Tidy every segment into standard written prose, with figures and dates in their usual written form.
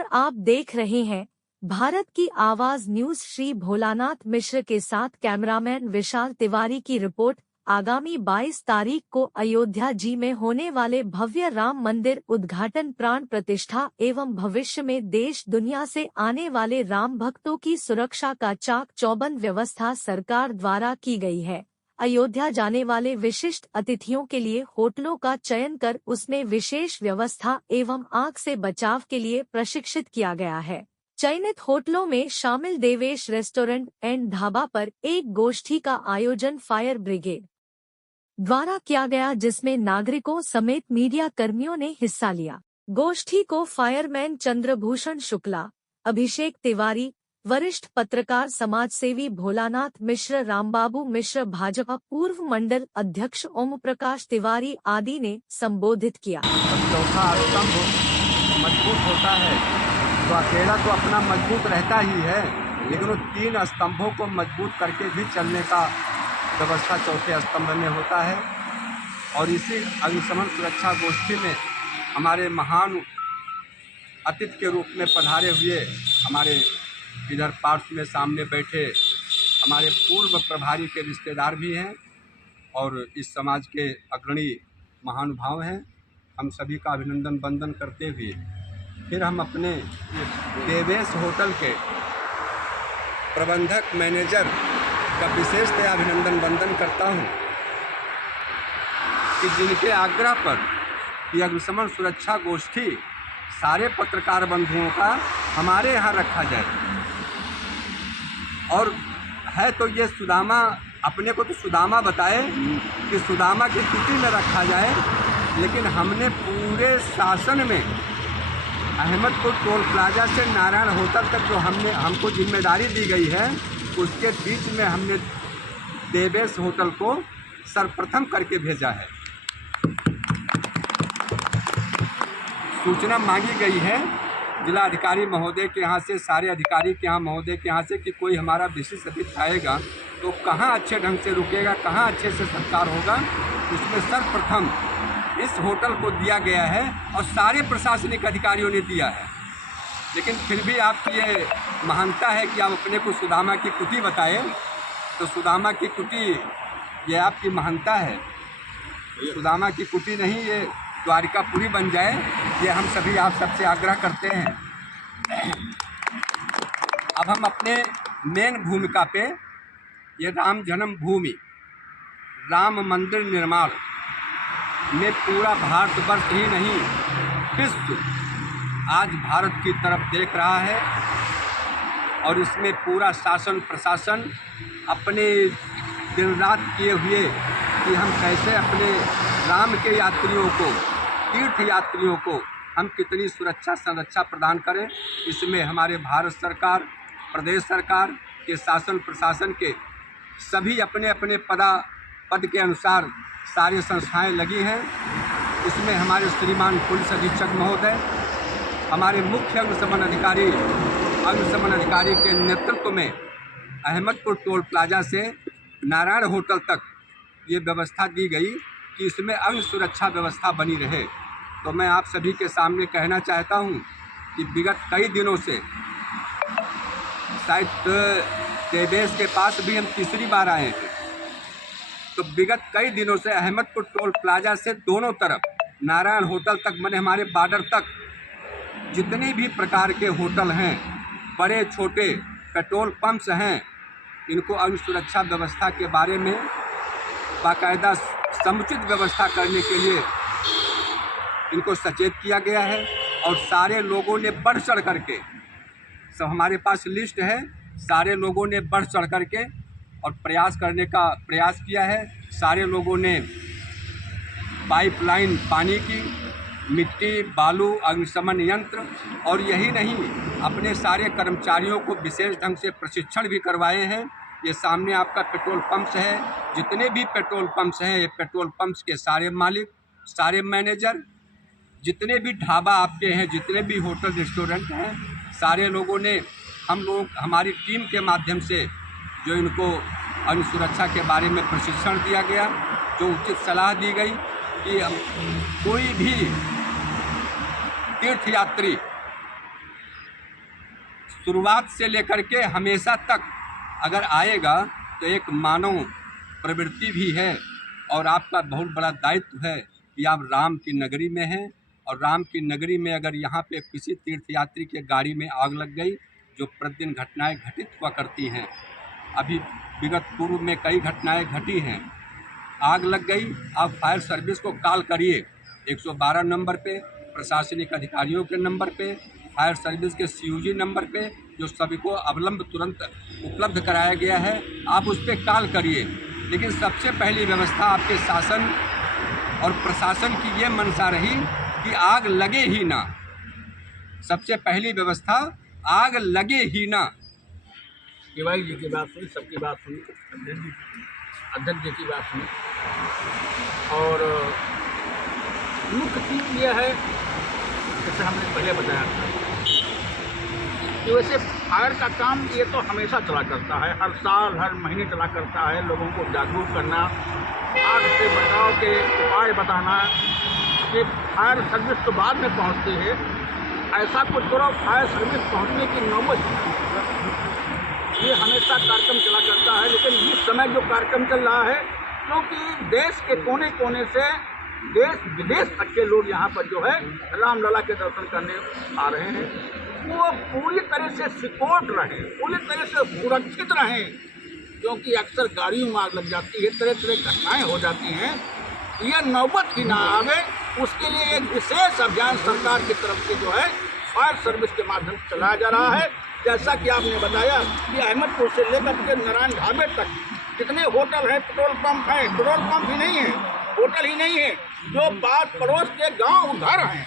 नमस्कार, आप देख रहे हैं भारत की आवाज न्यूज। श्री भोलानाथ मिश्र के साथ कैमरामैन विशाल तिवारी की रिपोर्ट। आगामी 22 तारीख को अयोध्या जी में होने वाले भव्य राम मंदिर उद्घाटन, प्राण प्रतिष्ठा एवं भविष्य में देश दुनिया से आने वाले राम भक्तों की सुरक्षा का चाक चौबंद व्यवस्था सरकार द्वारा की गई है। अयोध्या जाने वाले विशिष्ट अतिथियों के लिए होटलों का चयन कर उसमें विशेष व्यवस्था एवं आग से बचाव के लिए प्रशिक्षित किया गया है। चयनित होटलों में शामिल देवेश रेस्टोरेंट एंड ढाबा पर एक गोष्ठी का आयोजन फायर ब्रिगेड द्वारा किया गया, जिसमें नागरिकों समेत मीडिया कर्मियों ने हिस्सा लिया। गोष्ठी को फायरमैन चंद्रभूषण शुक्ला, अभिषेक तिवारी, वरिष्ठ पत्रकार समाजसेवी भोलानाथ मिश्र, रामबाबू मिश्र, भाजपा पूर्व मंडल अध्यक्ष ओम प्रकाश तिवारी आदि ने संबोधित किया। चौथा स्तंभ मजबूत होता है तो अकेला तो अपना मजबूत रहता ही है, लेकिन वो 3 स्तंभों को मजबूत करके भी चलने का व्यवस्था चौथे स्तंभ में होता है। और इसी अग्निशमन सुरक्षा गोष्ठी में हमारे महान अतिथि के रूप में पधारे हुए हमारे इधर पार्श्व में सामने बैठे हमारे पूर्व प्रभारी के रिश्तेदार भी हैं और इस समाज के अग्रणी महानुभाव हैं। हम सभी का अभिनंदन वंदन करते हुए फिर हम अपने देवेश होटल के प्रबंधक मैनेजर का विशेषतः अभिनंदन वंदन करता हूं कि जिनके आग्रह पर यह अग्निशमन सुरक्षा गोष्ठी सारे पत्रकार बंधुओं का हमारे यहाँ रखा जाए। और है तो ये सुदामा, अपने को तो सुदामा बताए कि सुदामा की स्थिति में रखा जाए, लेकिन हमने पूरे शासन में अहमदपुर टोल प्लाजा से नारायण होटल तक जो हमको जिम्मेदारी दी गई है, उसके बीच में हमने देवेश होटल को सर्वप्रथम करके भेजा है। सूचना मांगी गई है जिला अधिकारी महोदय के यहाँ से, सारे अधिकारी के यहाँ महोदय के यहाँ से कि कोई हमारा विशिष्ट अतिथि आएगा तो कहाँ अच्छे ढंग से रुकेगा, कहाँ अच्छे से सत्कार होगा, उसमें सर्वप्रथम इस होटल को दिया गया है और सारे प्रशासनिक अधिकारियों ने दिया है। लेकिन फिर भी आपकी ये महानता है कि आप अपने को सुदामा की कुटी बताए, तो सुदामा की कुटी ये आपकी महानता है। सुदामा की कुटी नहीं, ये द्वारिकापुरी बन जाए, ये हम सभी आप सबसे आग्रह करते हैं। अब हम अपने मेन भूमिका पे, ये राम जन्म भूमि राम मंदिर निर्माण में पूरा भारतवर्ष ही नहीं विश्व आज भारत की तरफ देख रहा है और इसमें पूरा शासन प्रशासन अपने दिन रात किए हुए कि हम कैसे अपने राम के यात्रियों को, तीर्थ यात्रियों को हम कितनी सुरक्षा संरक्षा प्रदान करें। इसमें हमारे भारत सरकार, प्रदेश सरकार के शासन प्रशासन के सभी अपने अपने पद के अनुसार सारी संस्थाएं लगी हैं। इसमें हमारे श्रीमान पुलिस अधीक्षक महोदय, हमारे मुख्य अग्निशमन अधिकारी के नेतृत्व में अहमदपुर टोल प्लाजा से नारायण होटल तक ये व्यवस्था दी गई कि इसमें अग्नि सुरक्षा व्यवस्था बनी रहे। तो मैं आप सभी के सामने कहना चाहता हूं कि विगत कई दिनों से, शायद देवेश के पास भी हम तीसरी बार आए हैं, तो विगत कई दिनों से अहमदपुर टोल प्लाजा से दोनों तरफ नारायण होटल तक, माने हमारे बॉर्डर तक जितने भी प्रकार के होटल हैं, बड़े छोटे पेट्रोल पंप्स हैं, इनको अग्नि सुरक्षा व्यवस्था के बारे में बाकायदा समुचित व्यवस्था करने के लिए इनको सचेत किया गया है। और सारे लोगों ने बढ़ चढ़ करके, सब हमारे पास लिस्ट है, सारे लोगों ने बढ़ चढ़ करके और प्रयास करने का प्रयास किया है। सारे लोगों ने पाइपलाइन पानी की, मिट्टी, बालू, अग्निशमन यंत्र, और यही नहीं, अपने सारे कर्मचारियों को विशेष ढंग से प्रशिक्षण भी करवाए हैं। ये सामने आपका पेट्रोल पंप्स है, जितने भी पेट्रोल पंप्स हैं, ये पेट्रोल पंप्स के सारे मालिक, सारे मैनेजर, जितने भी ढाबा आपके हैं, जितने भी होटल रेस्टोरेंट हैं, सारे लोगों ने, हम लोग हमारी टीम के माध्यम से जो इनको अग्नि सुरक्षा के बारे में प्रशिक्षण दिया गया, जो उचित सलाह दी गई कि कोई भी तीर्थयात्री शुरुआत से लेकर के हमेशा तक अगर आएगा तो एक मानव प्रवृत्ति भी है और आपका बहुत बड़ा दायित्व है कि आप राम की नगरी में हैं और राम की नगरी में अगर यहाँ पे किसी तीर्थयात्री के गाड़ी में आग लग गई, जो प्रतिदिन घटनाएं घटित हुआ करती हैं, अभी विगत पूर्व में कई घटनाएं घटी हैं, आग लग गई, आप फायर सर्विस को कॉल करिए 112 नंबर पे, प्रशासनिक अधिकारियों के नंबर पे, फायर सर्विस के CUG नंबर पे, जो सभी को अवलंब तुरंत उपलब्ध कराया गया है, आप उस पर कॉल करिए। लेकिन सबसे पहली व्यवस्था आपके शासन और प्रशासन की ये मंशा रही कि आग लगे ही ना। सबसे पहली व्यवस्था आग लगे ही ना। तिवारी जी की बात सुनी, सबकी बात सुनी, अध्यक्ष जी की बात सुनी, और मुख्य चीज़ यह है जैसे हमने पहले बताया था कि वैसे फायर का काम ये तो हमेशा चला करता है, हर साल हर महीने चला करता है। लोगों को जागरूक करना, आग से बचाव के उपाय बताना, कि फायर सर्विस तो बाद में पहुंचती है, ऐसा कुछ करो फायर सर्विस पहुंचने की नौबत ये हमेशा कार्यक्रम चला करता है। लेकिन इस समय जो कार्यक्रम चल रहा है, क्योंकि देश के कोने कोने से देश विदेश तक के लोग यहाँ पर जो है रामलला के दर्शन करने आ रहे हैं, वो पूरी तरह से सिक्योर्ड रहें, पूरी तरह से सुरक्षित रहें, क्योंकि अक्सर गाड़ियों में आग लग जाती है, तरह तरह घटनाएँ हो जाती हैं। यह नौबत ही ना आवे, उसके लिए एक विशेष अभियान सरकार की तरफ से जो है फायर सर्विस के माध्यम से चलाया जा रहा है। जैसा कि आपने बताया कि अहमदपुर से लेकर के नारायण ढाबे तक जितने होटल हैं, पेट्रोल पंप हैं, पेट्रोल पंप ही नहीं है, होटल ही नहीं है, जो पास पड़ोस के गांव घर हैं,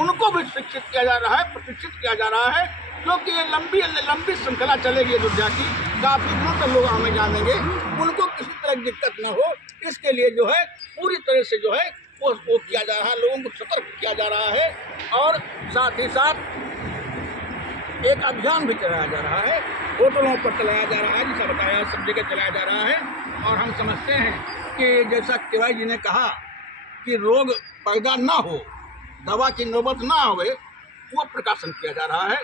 उनको भी शिक्षित किया जा रहा है, प्रशिक्षित किया जा रहा है, क्योंकि ये लंबी श्रृंखला चलेगी अयोध्या की, काफ़ी दिनों तक लोग आने जानेंगे, उनको किसी तरह की दिक्कत न हो, इसके लिए जो है पूरी तरह से जो है वो किया जा रहा है, लोगों को सतर्क किया जा रहा है। और साथ ही साथ एक अभियान भी चलाया जा रहा है, होटलों पर चलाया जा रहा है, जैसा बताया सब जगह चलाया जा रहा है। और हम समझते हैं कि जैसा तिवारी जी ने कहा कि रोग पैदा ना हो, दवा की नौबत ना आवे, वो प्रकाशन किया जा रहा है।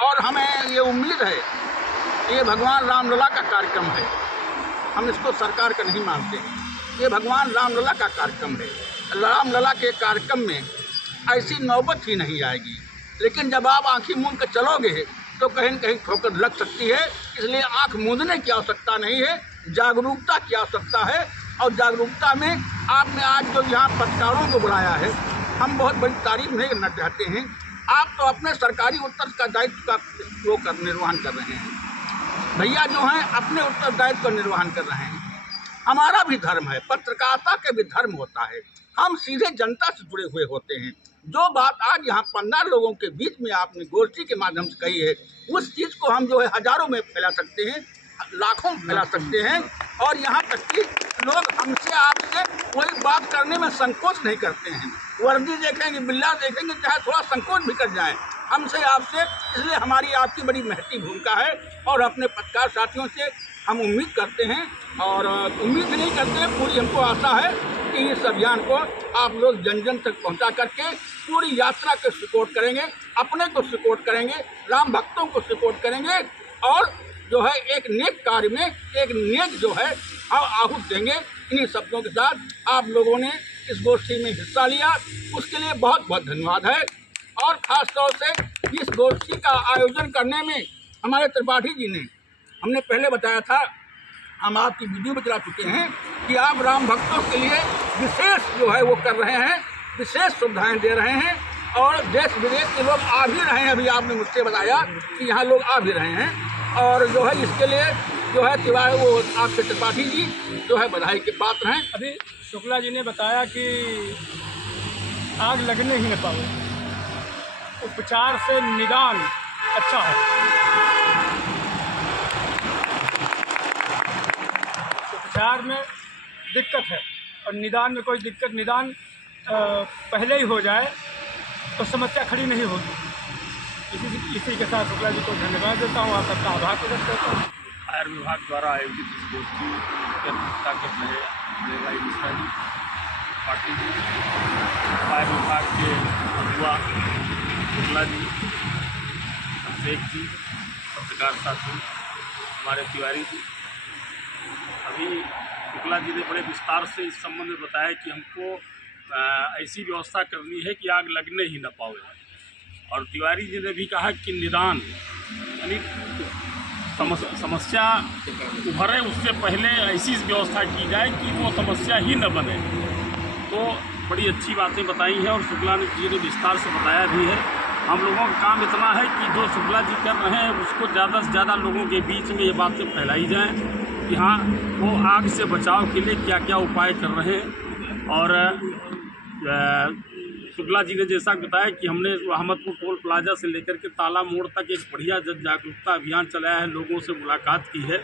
और हमें ये उम्मीद है, ये भगवान रामलला का कार्यक्रम है, हम इसको सरकार का नहीं मानते हैं, ये भगवान रामलला का कार्यक्रम है। रामलला के कार्यक्रम में ऐसी नौबत ही नहीं आएगी, लेकिन जब आप आँखें मूंद कर चलोगे तो कहीं न कहीं ठोकर लग सकती है। इसलिए आँख मूंदने की आवश्यकता नहीं है, जागरूकता की आवश्यकता है। और जागरूकता में आपने आज जो यहाँ पत्रकारों को बुलाया है, हम बहुत बड़ी तारीफ नहीं करना चाहते हैं, आप तो अपने सरकारी उत्तरदायित्व का वो निर्वहन कर रहे हैं। भैया जो हैं अपने उत्तरदायित्व का निर्वहन कर रहे हैं। हमारा भी धर्म है, पत्रकारिता का भी धर्म होता है, हम सीधे जनता से जुड़े हुए होते हैं। जो बात आज यहाँ 15 लोगों के बीच में आपने गोष्ठी के माध्यम से कही है, उस चीज़ को हम जो है हजारों में फैला सकते हैं, लाखों में फैला सकते हैं। और यहाँ तक कि लोग हमसे आपसे कोई बात करने में संकोच नहीं करते हैं, वर्दी देखेंगे, बिल्ला देखेंगे, चाहे थोड़ा संकोच भी कर जाए हमसे आपसे। इसलिए हमारी आपकी बड़ी महती भूमिका है और अपने पत्रकार साथियों से हम उम्मीद करते हैं, और उम्मीद नहीं करते हैं, पूरी हमको आशा है कि इस अभियान को आप लोग जन जन तक पहुंचा करके पूरी यात्रा को सपोर्ट करेंगे, अपने को सपोर्ट करेंगे, राम भक्तों को सपोर्ट करेंगे, और जो है एक नेक कार्य में एक नेक जो है आहूत देंगे। इन्हीं शब्दों के साथ आप लोगों ने इस गोष्ठी में हिस्सा लिया, उसके लिए बहुत बहुत धन्यवाद है। और ख़ास तौर से इस गोष्ठी का आयोजन करने में हमारे त्रिपाठी जी ने, हमने पहले बताया था, हम आपकी वीडियो में चला चुके हैं कि आप राम भक्तों के लिए विशेष जो है वो कर रहे हैं, विशेष सुविधाएं दे रहे हैं, और देश विदेश के लोग आ भी रहे हैं। अभी आपने मुझसे बताया कि यहाँ लोग आ भी रहे हैं, और जो है इसके लिए जो है तिवारी वो आपके त्रिपाठी जी जो है बधाई के पात्र हैं। अभी शुक्ला जी ने बताया कि आग लगने ही न पाए, उपचार से निदान अच्छा है। उपचार में दिक्कत है और निदान में कोई दिक्कत, निदान पहले ही हो जाए तो समस्या खड़ी नहीं होगी। इसी के साथ शुक्ला जी को धन्यवाद देता हूँ, आप सबका आभार प्रकट करता हूँ। फायर विभाग द्वारा आयोजित इस गोष्ठी की अध्यक्षता कर रहे बड़े भाई मिश्रा जी, पाटिल जी, फायर विभाग के युवा शुक्ला जी, शेख जी, पत्रकार साथी हमारे तिवारी जी, अभी शुक्ला जी ने बड़े विस्तार से इस संबंध में बताया कि हमको ऐसी व्यवस्था करनी है कि आग लगने ही न पावे। और तिवारी जी ने भी कहा कि निदान यानी समस्या उभरे उससे पहले ऐसी व्यवस्था की जाए कि वो समस्या ही न बने। तो बड़ी अच्छी बातें बताई हैं और शुक्ला जी ने विस्तार से बताया भी है। हम लोगों का काम इतना है कि जो शुक्ला जी कर रहे हैं उसको ज़्यादा से ज़्यादा लोगों के बीच में ये बातें फैलाई जाएं कि हाँ, वो आग से बचाव के लिए क्या क्या उपाय कर रहे हैं। और शुक्ला जी ने जैसा बताया कि हमने अहमदपुर टोल प्लाजा से लेकर के ताला मोड़ तक एक बढ़िया जन जागरूकता अभियान चलाया है, लोगों से मुलाकात की है।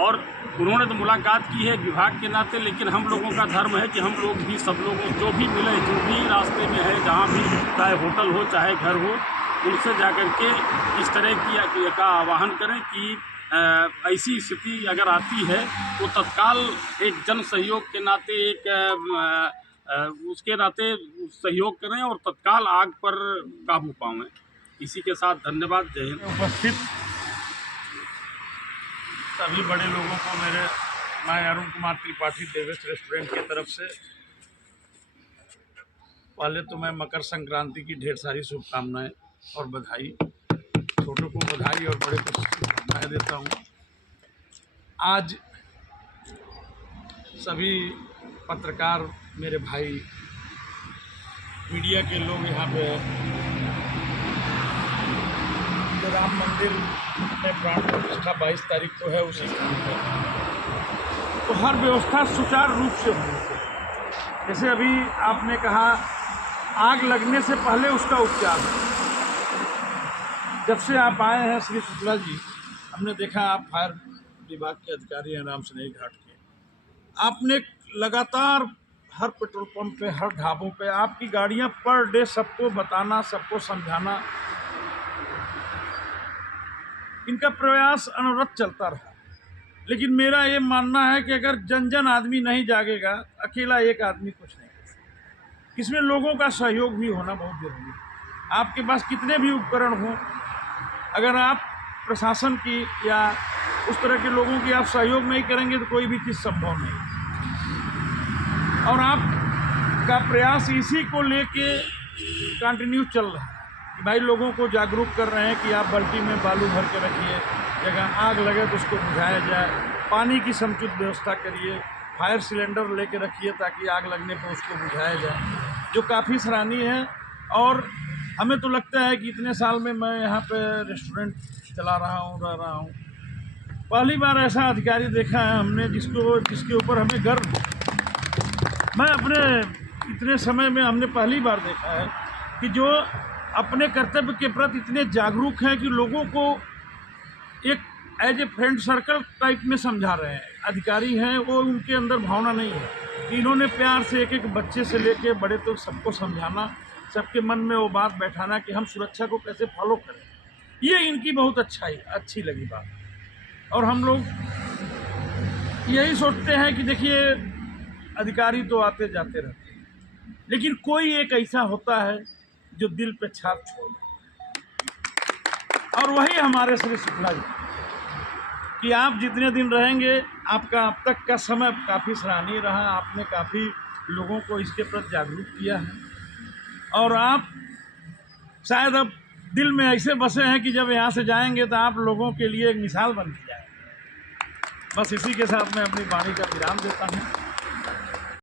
और उन्होंने तो मुलाकात की है विभाग के नाते, लेकिन हम लोगों का धर्म है कि हम लोग भी सब लोगों जो भी मिले, जो भी रास्ते में है, जहाँ भी, चाहे होटल हो चाहे घर हो, उनसे जाकर के इस तरह का आह्वान करें कि ऐसी स्थिति अगर आती है तो तत्काल एक जन सहयोग के नाते उसके नाते सहयोग करें और तत्काल आग पर काबू पाएं। इसी के साथ धन्यवाद। जय हिंद। उपस्थित सभी बड़े लोगों को मैं अरुण कुमार त्रिपाठी देवेश रेस्टोरेंट की तरफ से पहले तो मैं मकर संक्रांति की ढेर सारी शुभकामनाएं और बधाई, छोटों को बधाई और बड़े को शुभकामनाएं देता हूं। आज सभी पत्रकार मेरे भाई, मीडिया के लोग यहाँ पे जो राम मंदिर में प्राण प्रतिष्ठा 22 तारीख को है उसी स्थान पर, तो हर व्यवस्था सुचारू रूप से होनी चाहिए। जैसे अभी आपने कहा आग लगने से पहले उसका उपचार है। जब से आप आए हैं श्री शुक्ला जी, हमने देखा आप फायर विभाग के अधिकारी हैं राम स्नेही घाट के, आपने लगातार हर पेट्रोल पंप पे, हर ढाबों पे आपकी गाड़ियां पर डे सबको बताना, सबको समझाना, इनका प्रयास अनवरत चलता रहा। लेकिन मेरा ये मानना है कि अगर जन जन आदमी नहीं जागेगा, अकेला एक आदमी कुछ नहीं कर सकता। इसमें लोगों का सहयोग भी होना बहुत जरूरी है। आपके पास कितने भी उपकरण हों, अगर आप प्रशासन की या उस तरह के लोगों की आप सहयोग नहीं करेंगे तो कोई भी चीज़ संभव नहीं। और आपका प्रयास इसी को लेके कंटिन्यू चल रहा है कि भाई लोगों को जागरूक कर रहे हैं कि आप बाल्टी में बालू भर के रखिए, जगह आग लगे तो उसको बुझाया जाए, पानी की समुचित व्यवस्था करिए, फायर सिलेंडर लेके रखिए ताकि आग लगने पर उसको बुझाया जाए, जो काफ़ी सराहनीय है। और हमें तो लगता है कि इतने साल में मैं यहाँ पे रेस्टोरेंट चला रहा हूँ, रह रहा हूँ, पहली बार ऐसा अधिकारी देखा है हमने जिसके ऊपर हमें गर्व है। मैं अपने इतने समय में हमने पहली बार देखा है कि जो अपने कर्तव्य के प्रति इतने जागरूक हैं कि लोगों को एक as a friend circle type में समझा रहे हैं। अधिकारी हैं वो, उनके अंदर भावना नहीं है। इन्होंने प्यार से एक एक बच्चे से लेके बड़े तक सबको समझाना, सबके मन में वो बात बैठाना कि हम सुरक्षा को कैसे फॉलो करें, ये इनकी बहुत अच्छी लगी बात। और हम लोग यही सोचते हैं कि देखिए अधिकारी तो आते जाते रहते हैं, लेकिन कोई एक ऐसा होता है जो दिल पे छाप छोड़े, और वही हमारे श्री शुक्ला जी कि आप जितने दिन रहेंगे, आपका अब तक का समय काफ़ी सराहनीय रहा। आपने काफ़ी लोगों को इसके प्रति जागरूक किया है और आप शायद अब दिल में ऐसे बसे हैं कि जब यहाँ से जाएंगे तो आप लोगों के लिए एक मिसाल बन के जाएंगे। बस इसी के साथ मैं अपनी वाणी का विराम देता हूँ।